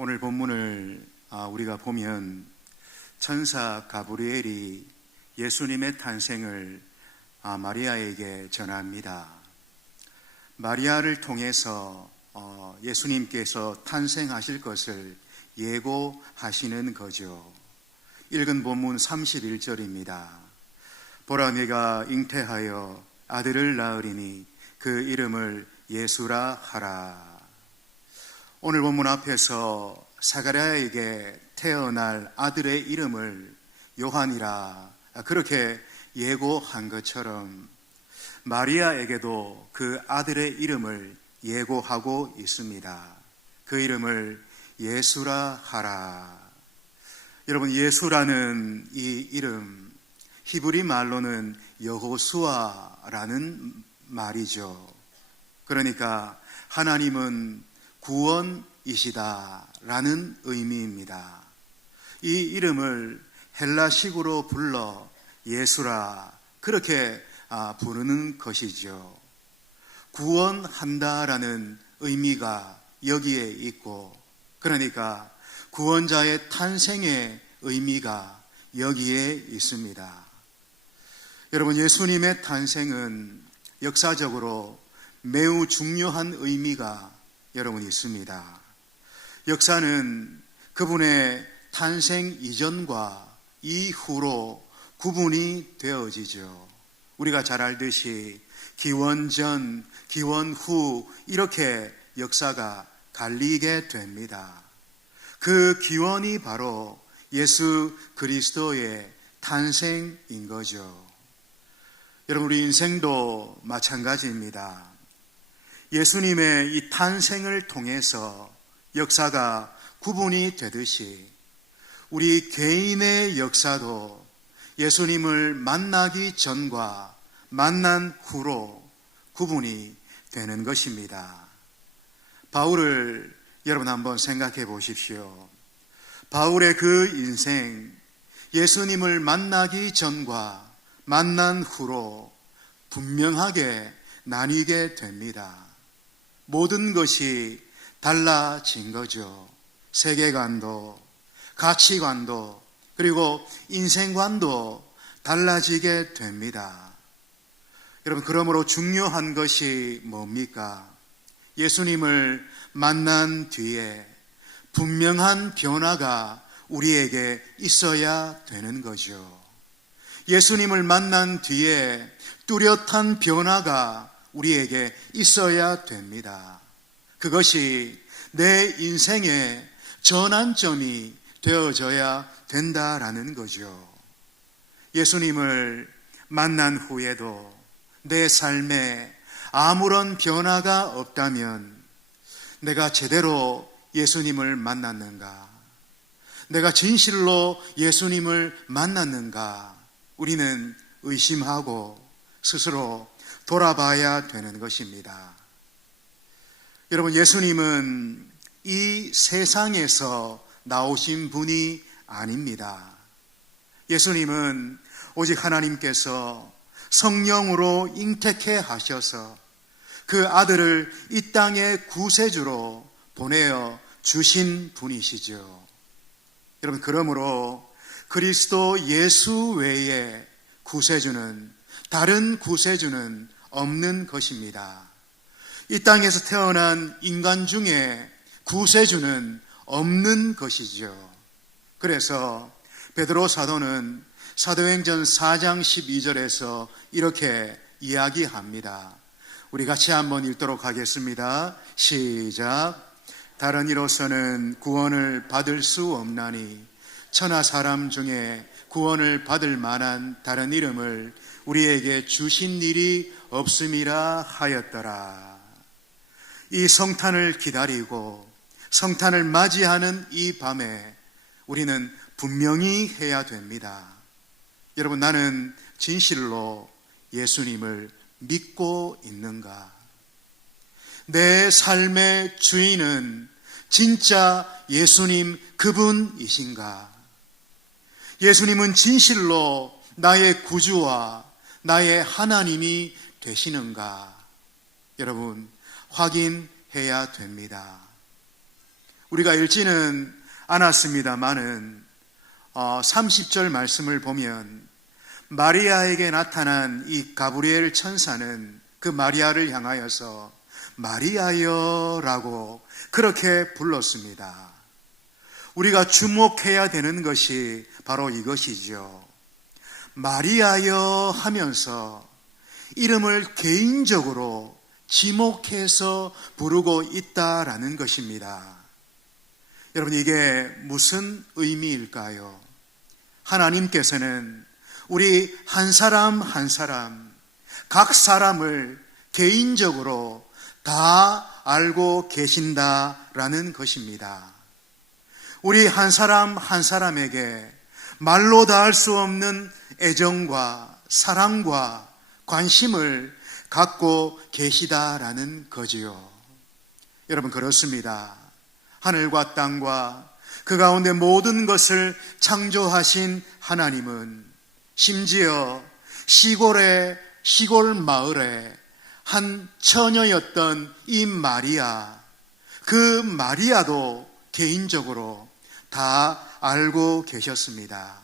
오늘 본문을 우리가 보면 천사 가브리엘이 예수님의 탄생을 마리아에게 전합니다. 마리아를 통해서 예수님께서 탄생하실 것을 예고하시는 거죠. 읽은 본문 31절입니다. 보라, 내가 잉태하여 아들을 낳으리니 그 이름을 예수라 하라. 오늘 본문 앞에서 사가랴에게 태어날 아들의 이름을 요한이라 그렇게 예고한 것처럼 마리아에게도 그 아들의 이름을 예고하고 있습니다. 그 이름을 예수라 하라. 여러분, 예수라는 이 이름, 히브리 말로는 여호수아라는 말이죠. 그러니까 하나님은 구원이시다라는 의미입니다. 이 이름을 헬라식으로 불러 예수라 그렇게 부르는 것이죠. 구원한다라는 의미가 여기에 있고, 그러니까 구원자의 탄생의 의미가 여기에 있습니다. 여러분, 예수님의 탄생은 역사적으로 매우 중요한 의미가 여러분 있습니다. 역사는 그분의 탄생 이전과 이후로 구분이 되어지죠. 우리가 잘 알듯이 기원 전, 기원 후 이렇게 역사가 갈리게 됩니다. 그 기원이 바로 예수 그리스도의 탄생인 거죠. 여러분, 우리 인생도 마찬가지입니다. 예수님의 이 탄생을 통해서 역사가 구분이 되듯이 우리 개인의 역사도 예수님을 만나기 전과 만난 후로 구분이 되는 것입니다. 바울을 여러분 한번 생각해 보십시오. 바울의 그 인생, 예수님을 만나기 전과 만난 후로 분명하게 나뉘게 됩니다. 모든 것이 달라진 거죠. 세계관도, 가치관도, 그리고 인생관도 달라지게 됩니다. 여러분, 그러므로 중요한 것이 뭡니까? 예수님을 만난 뒤에 분명한 변화가 우리에게 있어야 되는 거죠. 예수님을 만난 뒤에 뚜렷한 변화가 우리에게 있어야 됩니다. 그것이 내 인생의 전환점이 되어져야 된다라는 거죠. 예수님을 만난 후에도 내 삶에 아무런 변화가 없다면 내가 제대로 예수님을 만났는가? 내가 진실로 예수님을 만났는가? 우리는 의심하고 스스로 돌아봐야 되는 것입니다. 여러분, 예수님은 이 세상에서 나오신 분이 아닙니다. 예수님은 오직 하나님께서 성령으로 잉태케 하셔서 그 아들을 이 땅의 구세주로 보내어 주신 분이시죠. 여러분, 그러므로 그리스도 예수 외에 구세주는, 다른 구세주는 없는 것입니다. 이 땅에서 태어난 인간 중에 구세주는 없는 것이죠. 그래서 베드로 사도는 사도행전 4장 12절에서 이렇게 이야기합니다. 우리 같이 한번 읽도록 하겠습니다. 시작. 다른 이로서는 구원을 받을 수 없나니 천하 사람 중에 구원을 받을 만한 다른 이름을 우리에게 주신 일이 없음이라 하였더라. 이 성탄을 기다리고 성탄을 맞이하는 이 밤에 우리는 분명히 해야 됩니다. 여러분, 나는 진실로 예수님을 믿고 있는가? 내 삶의 주인은 진짜 예수님 그분이신가? 예수님은 진실로 나의 구주와 나의 하나님이 되시는가? 여러분, 확인해야 됩니다. 우리가 읽지는 않았습니다마는 30절 말씀을 보면 마리아에게 나타난 이 가브리엘 천사는 그 마리아를 향하여서 마리아여 라고 그렇게 불렀습니다. 우리가 주목해야 되는 것이 바로 이것이죠. 마리아여 하면서 이름을 개인적으로 지목해서 부르고 있다라는 것입니다. 여러분, 이게 무슨 의미일까요? 하나님께서는 우리 한 사람 한 사람, 각 사람을 개인적으로 다 알고 계신다라는 것입니다. 우리 한 사람 한 사람에게 말로 다할 수 없는 애정과 사랑과 관심을 갖고 계시다라는 거지요. 여러분, 그렇습니다. 하늘과 땅과 그 가운데 모든 것을 창조하신 하나님은 심지어 시골 마을에 한 처녀였던 이 마리아, 그 마리아도 개인적으로 다 알고 계셨습니다.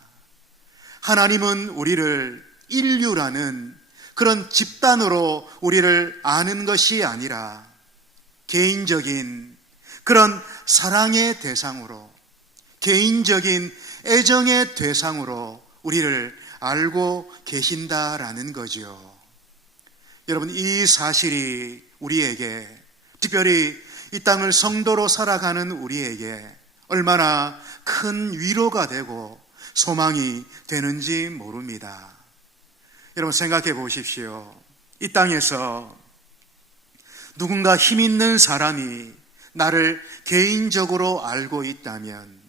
하나님은 우리를 인류라는 그런 집단으로 우리를 아는 것이 아니라 개인적인 그런 사랑의 대상으로, 개인적인 애정의 대상으로 우리를 알고 계신다라는 거죠. 여러분, 이 사실이 우리에게, 특별히 이 땅을 성도로 살아가는 우리에게 얼마나 큰 위로가 되고 소망이 되는지 모릅니다. 여러분, 생각해 보십시오. 이 땅에서 누군가 힘 있는 사람이 나를 개인적으로 알고 있다면,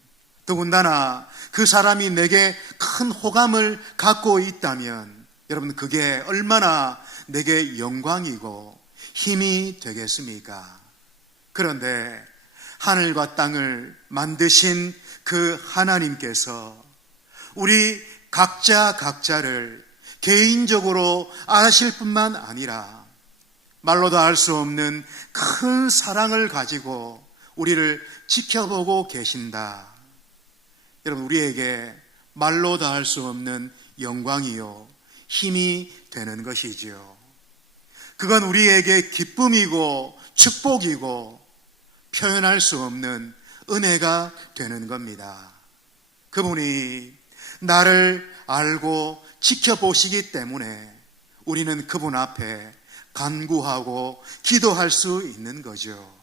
더군다나 그 사람이 내게 큰 호감을 갖고 있다면, 여러분, 그게 얼마나 내게 영광이고 힘이 되겠습니까? 그런데 하늘과 땅을 만드신 그 하나님께서 우리 각자를 개인적으로 아실 뿐만 아니라 말로도 알 수 없는 큰 사랑을 가지고 우리를 지켜보고 계신다. 여러분, 우리에게 말로도 할 수 없는 영광이요 힘이 되는 것이지요. 그건 우리에게 기쁨이고 축복이고 표현할 수 없는 은혜가 되는 겁니다. 그분이 나를 알고 지켜보시기 때문에 우리는 그분 앞에 간구하고 기도할 수 있는 거죠.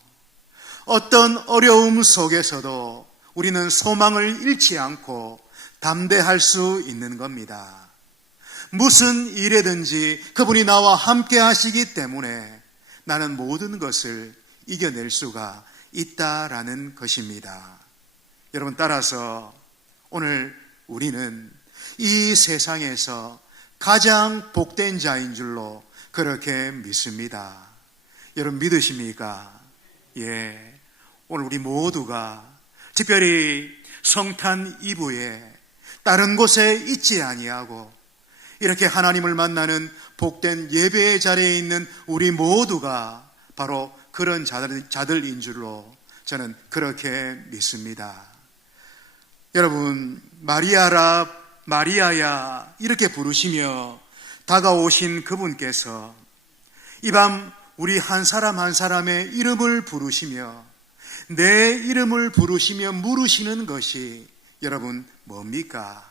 어떤 어려움 속에서도 우리는 소망을 잃지 않고 담대할 수 있는 겁니다. 무슨 일에든지 그분이 나와 함께 하시기 때문에 나는 모든 것을 이겨낼 수가 있다라는 것입니다. 여러분, 따라서 오늘 우리는 이 세상에서 가장 복된 자인 줄로 그렇게 믿습니다. 여러분, 믿으십니까? 예. 오늘 우리 모두가 특별히 성탄 이브에 다른 곳에 있지 아니하고 이렇게 하나님을 만나는 복된 예배의 자리에 있는 우리 모두가 바로 그런 자들인 줄로 저는 그렇게 믿습니다. 여러분, 마리아야 이렇게 부르시며 다가오신 그분께서 이 밤 우리 한 사람 한 사람의 이름을 부르시며 내 이름을 부르시며 물으시는 것이 여러분 뭡니까?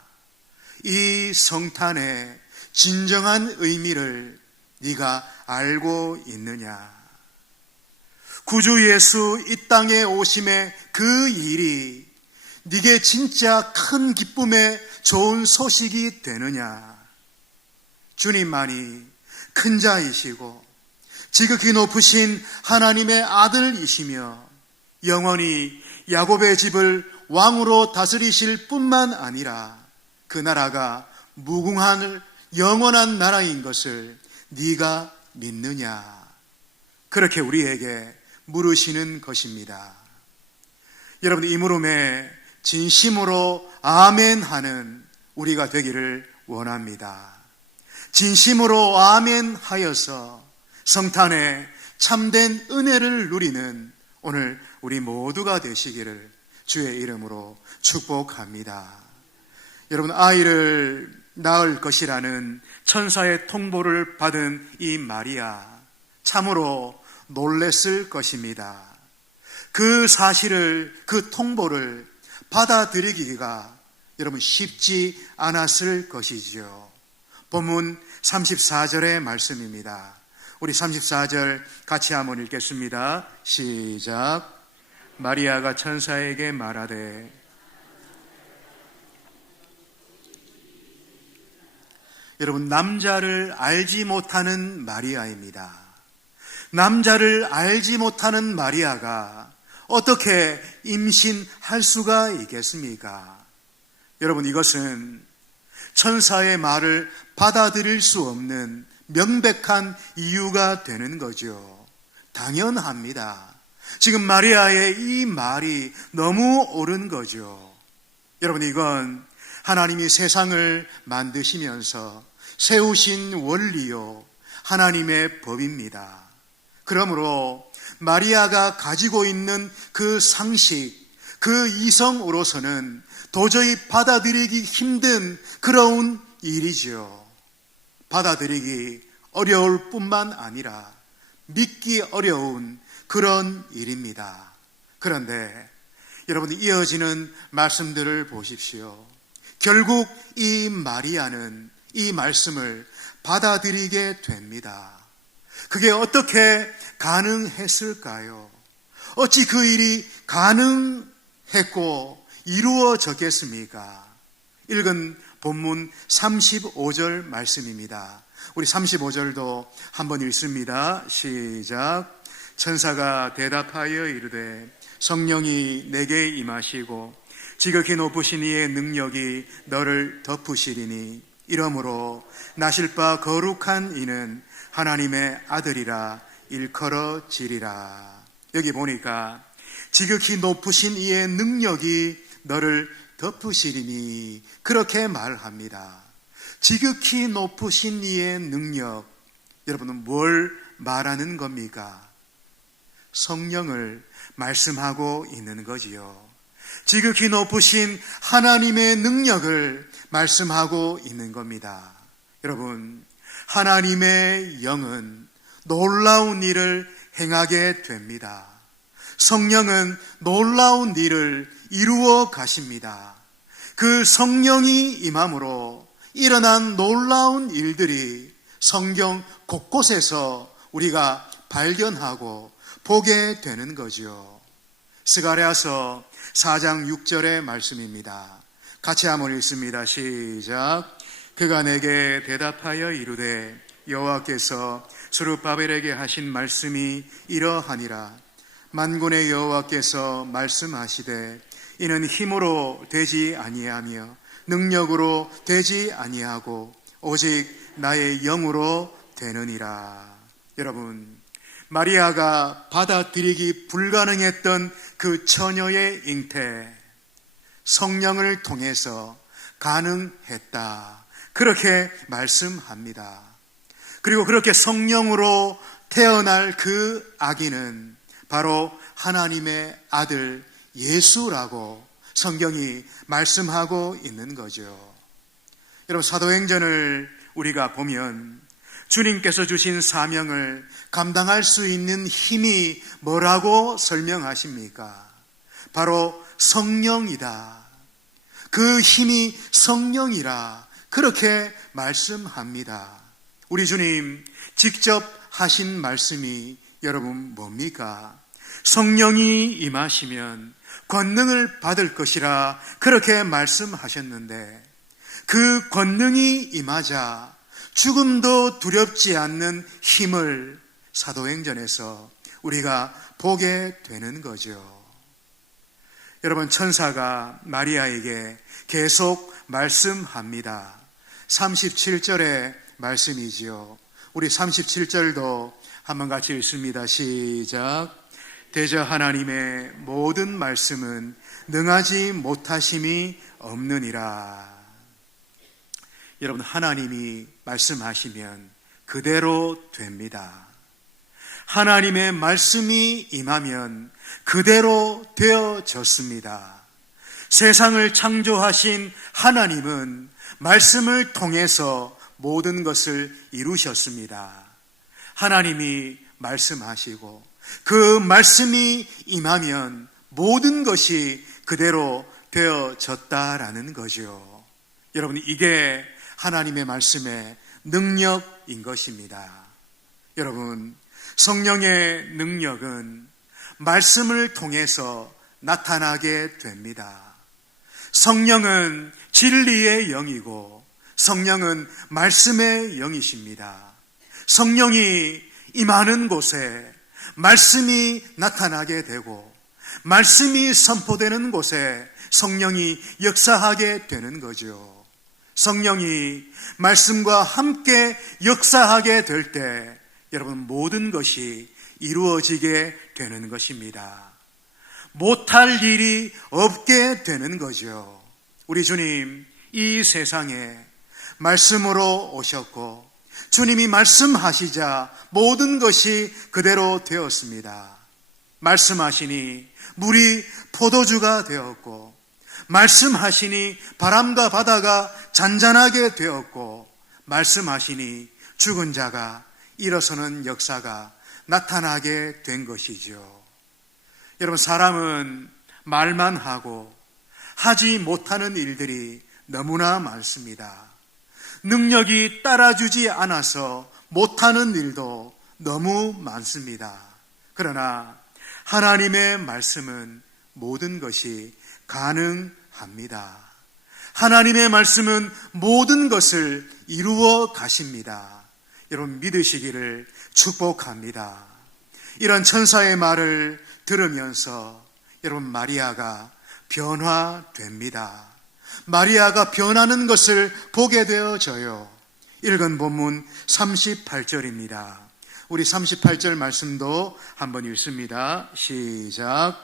이 성탄의 진정한 의미를 네가 알고 있느냐? 구주 예수 이 땅에 오심의 그 일이 네게 진짜 큰 기쁨의 좋은 소식이 되느냐? 주님만이 큰 자이시고 지극히 높으신 하나님의 아들이시며 영원히 야곱의 집을 왕으로 다스리실 뿐만 아니라 그 나라가 무궁한 영원한 나라인 것을 네가 믿느냐? 그렇게 우리에게 물으시는 것입니다. 여러분, 이 물음에 진심으로 아멘 하는 우리가 되기를 원합니다. 진심으로 아멘 하여서 성탄의 참된 은혜를 누리는 오늘 우리 모두가 되시기를 주의 이름으로 축복합니다. 여러분, 아이를 낳을 것이라는 천사의 통보를 받은 이 마리아, 참으로 놀랬을 것입니다. 그 사실을, 그 통보를 받아들이기가 여러분 쉽지 않았을 것이지요. 본문 34절의 말씀입니다. 우리 34절 같이 한번 읽겠습니다. 시작. 마리아가 천사에게 말하되, 여러분, 남자를 알지 못하는 마리아입니다. 남자를 알지 못하는 마리아가 어떻게 임신할 수가 있겠습니까? 여러분, 이것은 천사의 말을 받아들일 수 없는 명백한 이유가 되는 거죠. 당연합니다. 지금 마리아의 이 말이 너무 옳은 거죠. 여러분, 이건 하나님이 세상을 만드시면서 세우신 원리요, 하나님의 법입니다. 그러므로 마리아가 가지고 있는 그 상식, 그 이성으로서는 도저히 받아들이기 힘든 그런 일이죠. 받아들이기 어려울 뿐만 아니라 믿기 어려운 그런 일입니다. 그런데 여러분, 이어지는 말씀들을 보십시오. 결국 이 마리아는 이 말씀을 받아들이게 됩니다. 그게 어떻게 가능했을까요? 어찌 그 일이 가능했고 이루어졌겠습니까? 읽은 본문 35절 말씀입니다. 우리 35절도 한번 읽습니다. 시작. 천사가 대답하여 이르되, 성령이 내게 임하시고 지극히 높으신 이의 능력이 너를 덮으시리니 이러므로 나실 바 거룩한 이는 하나님의 아들이라 일컬어지리라. 여기 보니까 지극히 높으신 이의 능력이 너를 덮으시리니 그렇게 말합니다. 지극히 높으신 이의 능력, 여러분은 뭘 말하는 겁니까? 성령을 말씀하고 있는 거지요. 지극히 높으신 하나님의 능력을 말씀하고 있는 겁니다. 여러분, 하나님의 영은 놀라운 일을 행하게 됩니다. 성령은 놀라운 일을 이루어 가십니다. 그 성령이 임함으로 일어난 놀라운 일들이 성경 곳곳에서 우리가 발견하고 보게 되는 거죠. 스가랴서 4장 6절의 말씀입니다. 같이 한번 읽습니다. 시작. 그가 내게 대답하여 이르되, 여호와께서 스룹바벨에게 하신 말씀이 이러하니라. 만군의 여호와께서 말씀하시되, 이는 힘으로 되지 아니하며 능력으로 되지 아니하고 오직 나의 영으로 되느니라. 여러분, 마리아가 받아들이기 불가능했던 그 처녀의 잉태, 성령을 통해서 가능했다. 그렇게 말씀합니다. 그리고 그렇게 성령으로 태어날 그 아기는 바로 하나님의 아들 예수라고 성경이 말씀하고 있는 거죠. 여러분, 사도행전을 우리가 보면 주님께서 주신 사명을 감당할 수 있는 힘이 뭐라고 설명하십니까? 바로 성령이다. 그 힘이 성령이라 그렇게 말씀합니다. 우리 주님 직접 하신 말씀이 여러분 뭡니까? 성령이 임하시면 권능을 받을 것이라 그렇게 말씀하셨는데, 그 권능이 임하자 죽음도 두렵지 않는 힘을 사도행전에서 우리가 보게 되는 거죠. 여러분, 천사가 마리아에게 계속 말씀합니다. 37절의 말씀이지요. 우리 37절도 한번 같이 읽습니다. 시작. 대저 하나님의 모든 말씀은 능하지 못하심이 없느니라. 여러분, 하나님이 말씀하시면 그대로 됩니다. 하나님의 말씀이 임하면 그대로 되어졌습니다. 세상을 창조하신 하나님은 말씀을 통해서 모든 것을 이루셨습니다. 하나님이 말씀하시고 그 말씀이 임하면 모든 것이 그대로 되어졌다라는 거죠. 여러분, 이게 하나님의 말씀의 능력인 것입니다. 여러분, 성령의 능력은 말씀을 통해서 나타나게 됩니다. 성령은 진리의 영이고 성령은 말씀의 영이십니다. 성령이 임하는 곳에 말씀이 나타나게 되고 말씀이 선포되는 곳에 성령이 역사하게 되는 거죠. 성령이 말씀과 함께 역사하게 될 때 여러분, 모든 것이 이루어지게 되는 것입니다. 못할 일이 없게 되는 거죠. 우리 주님, 이 세상에 말씀으로 오셨고 주님이 말씀하시자 모든 것이 그대로 되었습니다. 말씀하시니 물이 포도주가 되었고 말씀하시니 바람과 바다가 잔잔하게 되었고 말씀하시니 죽은 자가 일어서는 역사가 나타나게 된 것이죠. 여러분, 사람은 말만 하고 하지 못하는 일들이 너무나 많습니다. 능력이 따라주지 않아서 못하는 일도 너무 많습니다. 그러나 하나님의 말씀은 모든 것이 가능합니다. 하나님의 말씀은 모든 것을 이루어 가십니다. 여러분, 믿으시기를 축복합니다. 이런 천사의 말을 들으면서 여러분, 마리아가 변화됩니다. 마리아가 변하는 것을 보게 되어져요. 읽은 본문 38절입니다. 우리 38절 말씀도 한번 읽습니다. 시작.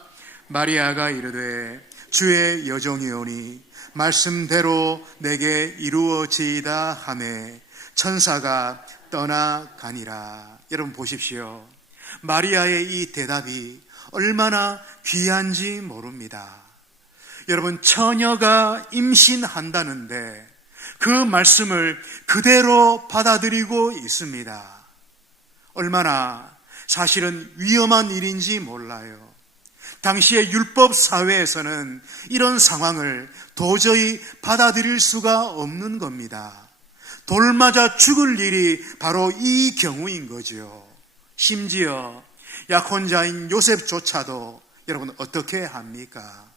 마리아가 이르되 주의 여종이오니 말씀대로 내게 이루어지이다 하매 천사가 떠나가니라. 여러분 보십시오. 마리아의 이 대답이 얼마나 귀한지 모릅니다. 여러분, 처녀가 임신한다는데 그 말씀을 그대로 받아들이고 있습니다. 얼마나 사실은 위험한 일인지 몰라요. 당시의 율법 사회에서는 이런 상황을 도저히 받아들일 수가 없는 겁니다. 돌 맞아 죽을 일이 바로 이 경우인 거죠. 심지어 약혼자인 요셉조차도 여러분 어떻게 합니까?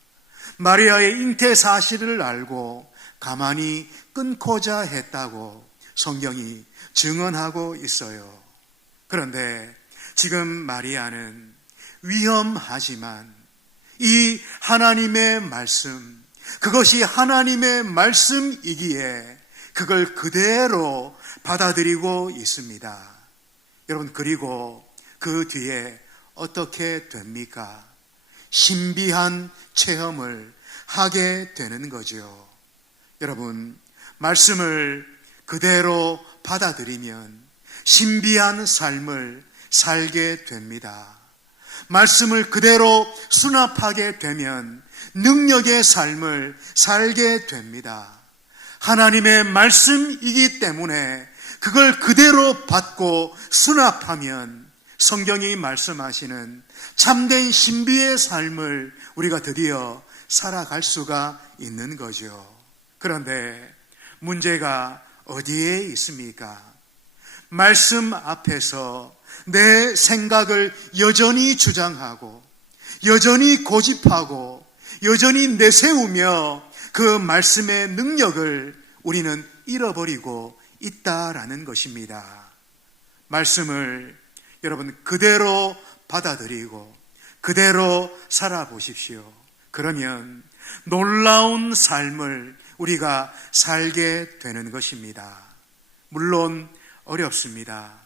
마리아의 잉태 사실을 알고 가만히 끊고자 했다고 성경이 증언하고 있어요. 그런데 지금 마리아는 위험하지만 이 하나님의 말씀, 그것이 하나님의 말씀이기에 그걸 그대로 받아들이고 있습니다. 여러분, 그리고 그 뒤에 어떻게 됩니까? 신비한 체험을 하게 되는 거죠. 여러분, 말씀을 그대로 받아들이면 신비한 삶을 살게 됩니다. 말씀을 그대로 수납하게 되면 능력의 삶을 살게 됩니다. 하나님의 말씀이기 때문에 그걸 그대로 받고 수납하면 성경이 말씀하시는 참된 신비의 삶을 우리가 드디어 살아갈 수가 있는 거죠. 그런데 문제가 어디에 있습니까? 말씀 앞에서 내 생각을 여전히 주장하고 여전히 고집하고 여전히 내세우며 그 말씀의 능력을 우리는 잃어버리고 있다라는 것입니다. 말씀을 여러분 그대로 받아들이고 그대로 살아보십시오. 그러면 놀라운 삶을 우리가 살게 되는 것입니다. 물론 어렵습니다.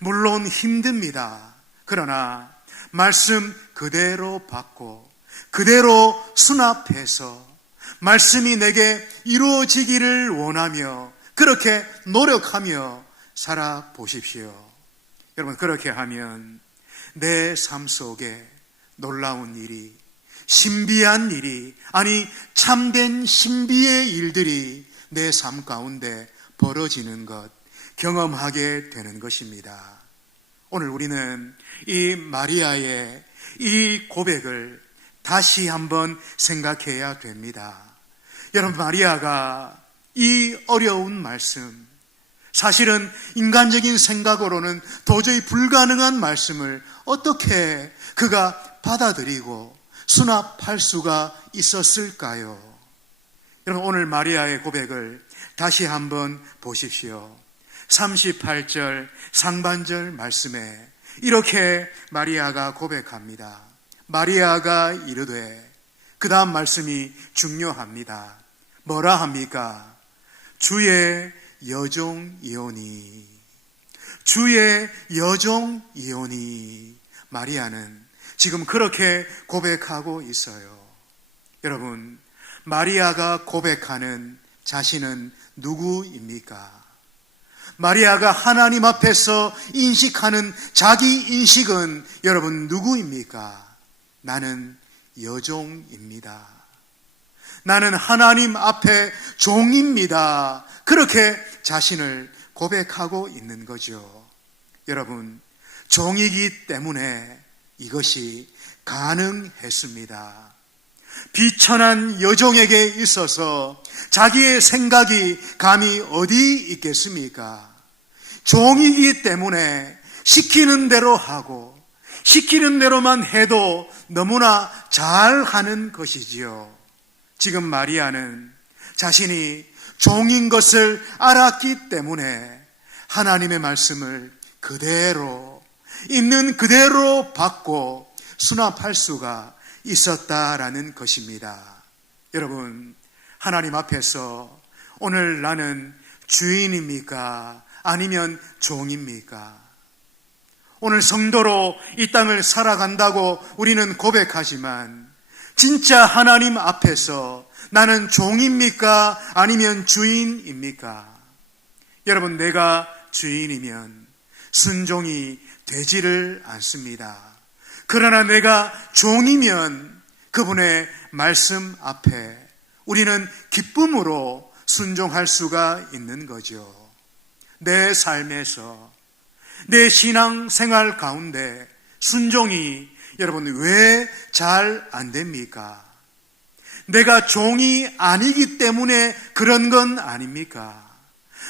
물론 힘듭니다. 그러나 말씀 그대로 받고 그대로 수납해서 말씀이 내게 이루어지기를 원하며 그렇게 노력하며 살아보십시오. 여러분, 그렇게 하면 내 삶 속에 놀라운 일이, 신비한 일이, 아니 참된 신비의 일들이 내 삶 가운데 벌어지는 것, 경험하게 되는 것입니다. 오늘 우리는 이 마리아의 이 고백을 다시 한번 생각해야 됩니다. 여러분, 마리아가 이 어려운 말씀, 사실은 인간적인 생각으로는 도저히 불가능한 말씀을 어떻게 그가 받아들이고 수납할 수가 있었을까요? 여러분, 오늘 마리아의 고백을 다시 한번 보십시오. 38절 상반절 말씀에 이렇게 마리아가 고백합니다. 마리아가 이르되, 그 다음 말씀이 중요합니다. 뭐라 합니까? 주의 여종이오니, 주의 여종이오니. 마리아는 지금 그렇게 고백하고 있어요. 여러분, 마리아가 고백하는 자신은 누구입니까? 마리아가 하나님 앞에서 인식하는 자기 인식은 여러분 누구입니까? 나는 여종입니다. 나는 하나님 앞에 종입니다. 그렇게 자신을 고백하고 있는 거죠. 여러분, 종이기 때문에 이것이 가능했습니다. 비천한 여종에게 있어서 자기의 생각이 감히 어디 있겠습니까? 종이기 때문에 시키는 대로 하고 시키는 대로만 해도 너무나 잘하는 것이지요. 지금 마리아는 자신이 종인 것을 알았기 때문에 하나님의 말씀을 그대로 있는 그대로 받고 수납할 수가 있었다라는 것입니다. 여러분, 하나님 앞에서 오늘 나는 주인입니까? 아니면 종입니까? 오늘 성도로 이 땅을 살아간다고 우리는 고백하지만 진짜 하나님 앞에서 나는 종입니까? 아니면 주인입니까? 여러분, 내가 주인이면 순종이 되지를 않습니다. 그러나 내가 종이면 그분의 말씀 앞에 우리는 기쁨으로 순종할 수가 있는 거죠. 내 삶에서, 내 신앙생활 가운데 순종이 여러분 왜 잘 안 됩니까? 내가 종이 아니기 때문에 그런 건 아닙니까?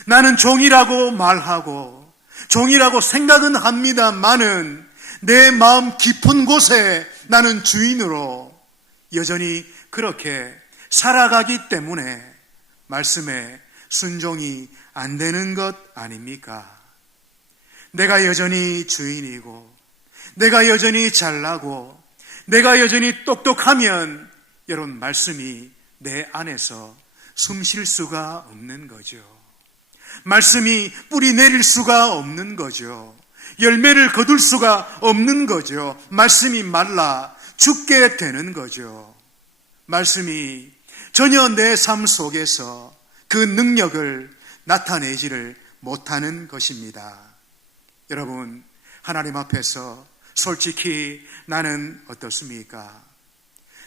나는 종이라고 말하고 종이라고 생각은 합니다만은 내 마음 깊은 곳에 나는 주인으로 여전히 그렇게 살아가기 때문에 말씀에 순종이 안 되는 것 아닙니까? 내가 여전히 주인이고 내가 여전히 잘나고 내가 여전히 똑똑하면 여러분 말씀이 내 안에서 숨 쉴 수가 없는 거죠. 말씀이 뿌리 내릴 수가 없는 거죠. 열매를 거둘 수가 없는 거죠. 말씀이 말라 죽게 되는 거죠. 말씀이 전혀 내 삶 속에서 그 능력을 나타내지를 못하는 것입니다. 여러분, 하나님 앞에서 솔직히 나는 어떻습니까?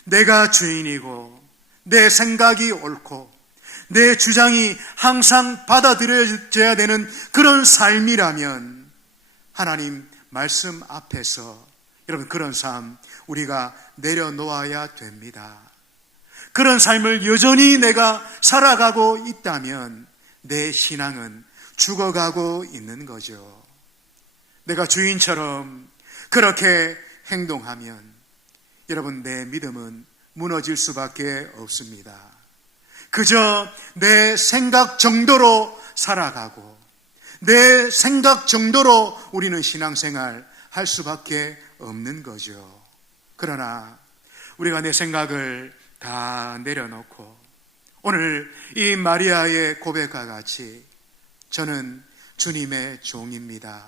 내가 주인이고 내 생각이 옳고 내 주장이 항상 받아들여져야 되는 그런 삶이라면 하나님 말씀 앞에서 여러분 그런 삶 우리가 내려놓아야 됩니다. 그런 삶을 여전히 내가 살아가고 있다면 내 신앙은 죽어가고 있는 거죠. 내가 주인처럼 그렇게 행동하면 여러분 내 믿음은 무너질 수밖에 없습니다. 그저 내 생각 정도로 살아가고 내 생각 정도로 우리는 신앙생활 할 수밖에 없는 거죠. 그러나 우리가 내 생각을 다 내려놓고 오늘 이 마리아의 고백과 같이 저는 주님의 종입니다.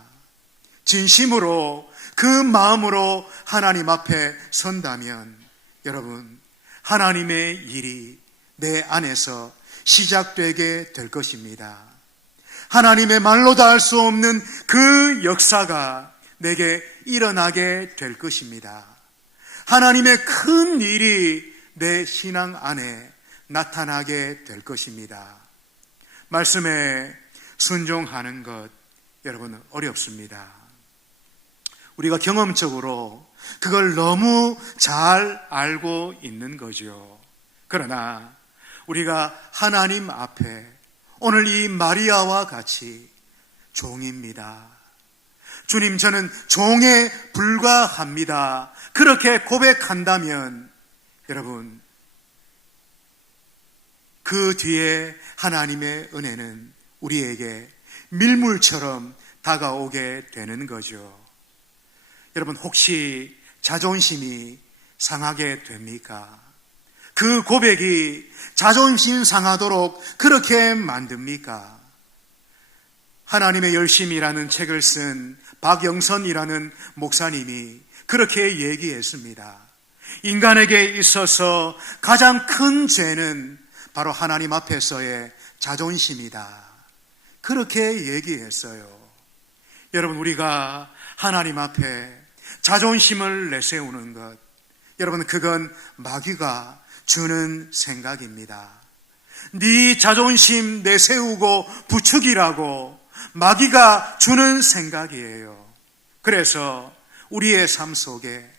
진심으로 그 마음으로 하나님 앞에 선다면 여러분 하나님의 일이 내 안에서 시작되게 될 것입니다. 하나님의 말로 다 할 수 없는 그 역사가 내게 일어나게 될 것입니다. 하나님의 큰 일이 내 신앙 안에 나타나게 될 것입니다. 말씀에 순종하는 것, 여러분, 어렵습니다. 우리가 경험적으로 그걸 너무 잘 알고 있는 거죠. 그러나 우리가 하나님 앞에 오늘 이 마리아와 같이 종입니다. 주님, 저는 종에 불과합니다. 그렇게 고백한다면 여러분, 그 뒤에 하나님의 은혜는 우리에게 밀물처럼 다가오게 되는 거죠. 여러분, 혹시 자존심이 상하게 됩니까? 그 고백이 자존심 상하도록 그렇게 만듭니까? 하나님의 열심이라는 책을 쓴 박영선이라는 목사님이 그렇게 얘기했습니다. 인간에게 있어서 가장 큰 죄는 바로 하나님 앞에서의 자존심이다. 그렇게 얘기했어요. 여러분, 우리가 하나님 앞에 자존심을 내세우는 것, 여러분, 그건 마귀가 주는 생각입니다. 네 자존심 내세우고 부추기라고 마귀가 주는 생각이에요. 그래서 우리의 삶 속에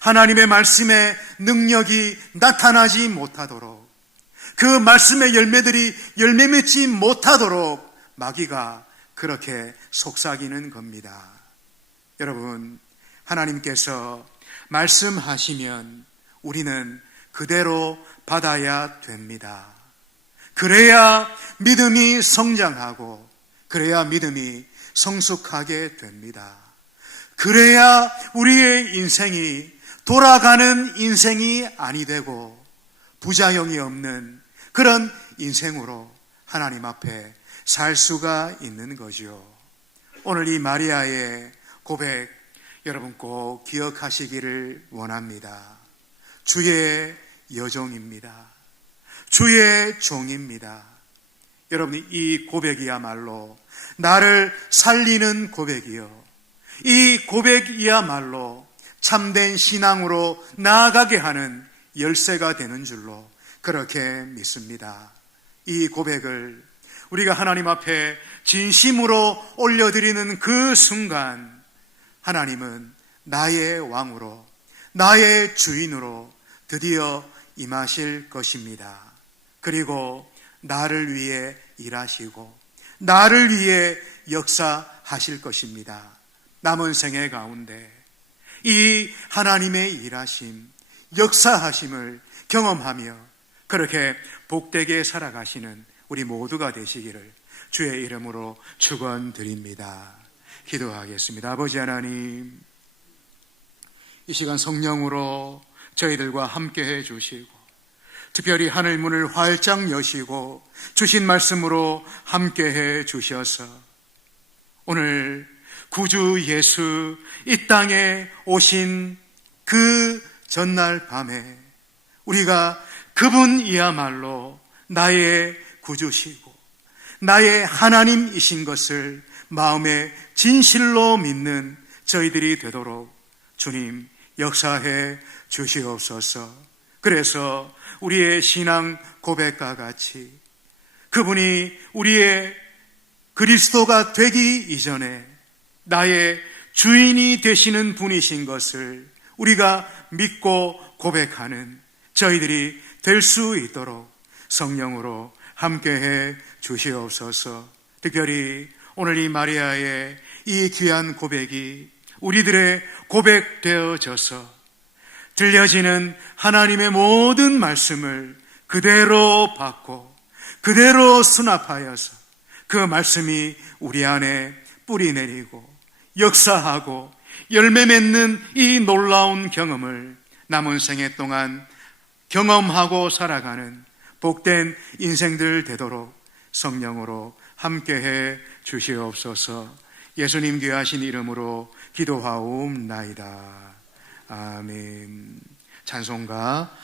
하나님의 말씀의 능력이 나타나지 못하도록, 그 말씀의 열매들이 열매 맺지 못하도록 마귀가 그렇게 속삭이는 겁니다. 여러분, 하나님께서 말씀하시면 우리는 그대로 받아야 됩니다. 그래야 믿음이 성장하고, 그래야 믿음이 성숙하게 됩니다. 그래야 우리의 인생이 돌아가는 인생이 아니 되고 부자형이 없는 그런 인생으로 하나님 앞에 살 수가 있는 거죠. 오늘 이 마리아의 고백, 여러분 꼭 기억하시기를 원합니다. 주의 여종입니다. 주의 종입니다. 여러분, 이 고백이야말로 나를 살리는 고백이요, 이 고백이야말로 참된 신앙으로 나아가게 하는 열쇠가 되는 줄로 그렇게 믿습니다. 이 고백을 우리가 하나님 앞에 진심으로 올려드리는 그 순간 하나님은 나의 왕으로, 나의 주인으로 드디어 임하실 것입니다. 그리고 나를 위해 일하시고 나를 위해 역사하실 것입니다. 남은 생애 가운데 이 하나님의 일하심, 역사하심을 경험하며 그렇게 복되게 살아가시는 우리 모두가 되시기를 주의 이름으로 축원드립니다. 기도하겠습니다. 아버지 하나님, 이 시간 성령으로 저희들과 함께해 주시고 특별히 하늘 문을 활짝 여시고 주신 말씀으로 함께해 주셔서 오늘 구주 예수 이 땅에 오신 그 전날 밤에 우리가 그분이야말로 나의 구주시고 나의 하나님이신 것을 마음에 진실로 믿는 저희들이 되도록 주님 역사해 주시옵소서. 그래서 우리의 신앙 고백과 같이 그분이 우리의 그리스도가 되기 이전에 나의 주인이 되시는 분이신 것을 우리가 믿고 고백하는 저희들이 될 수 있도록 성령으로 함께해 주시옵소서. 특별히 오늘 이 마리아의 이 귀한 고백이 우리들의 고백되어져서 들려지는 하나님의 모든 말씀을 그대로 받고 그대로 수납하여서 그 말씀이 우리 안에 뿌리 내리고 역사하고 열매 맺는 이 놀라운 경험을 남은 생애 동안 경험하고 살아가는 복된 인생들 되도록 성령으로 함께해 주시옵소서. 예수님 귀하신 이름으로 기도하옵나이다. 아멘. 찬송가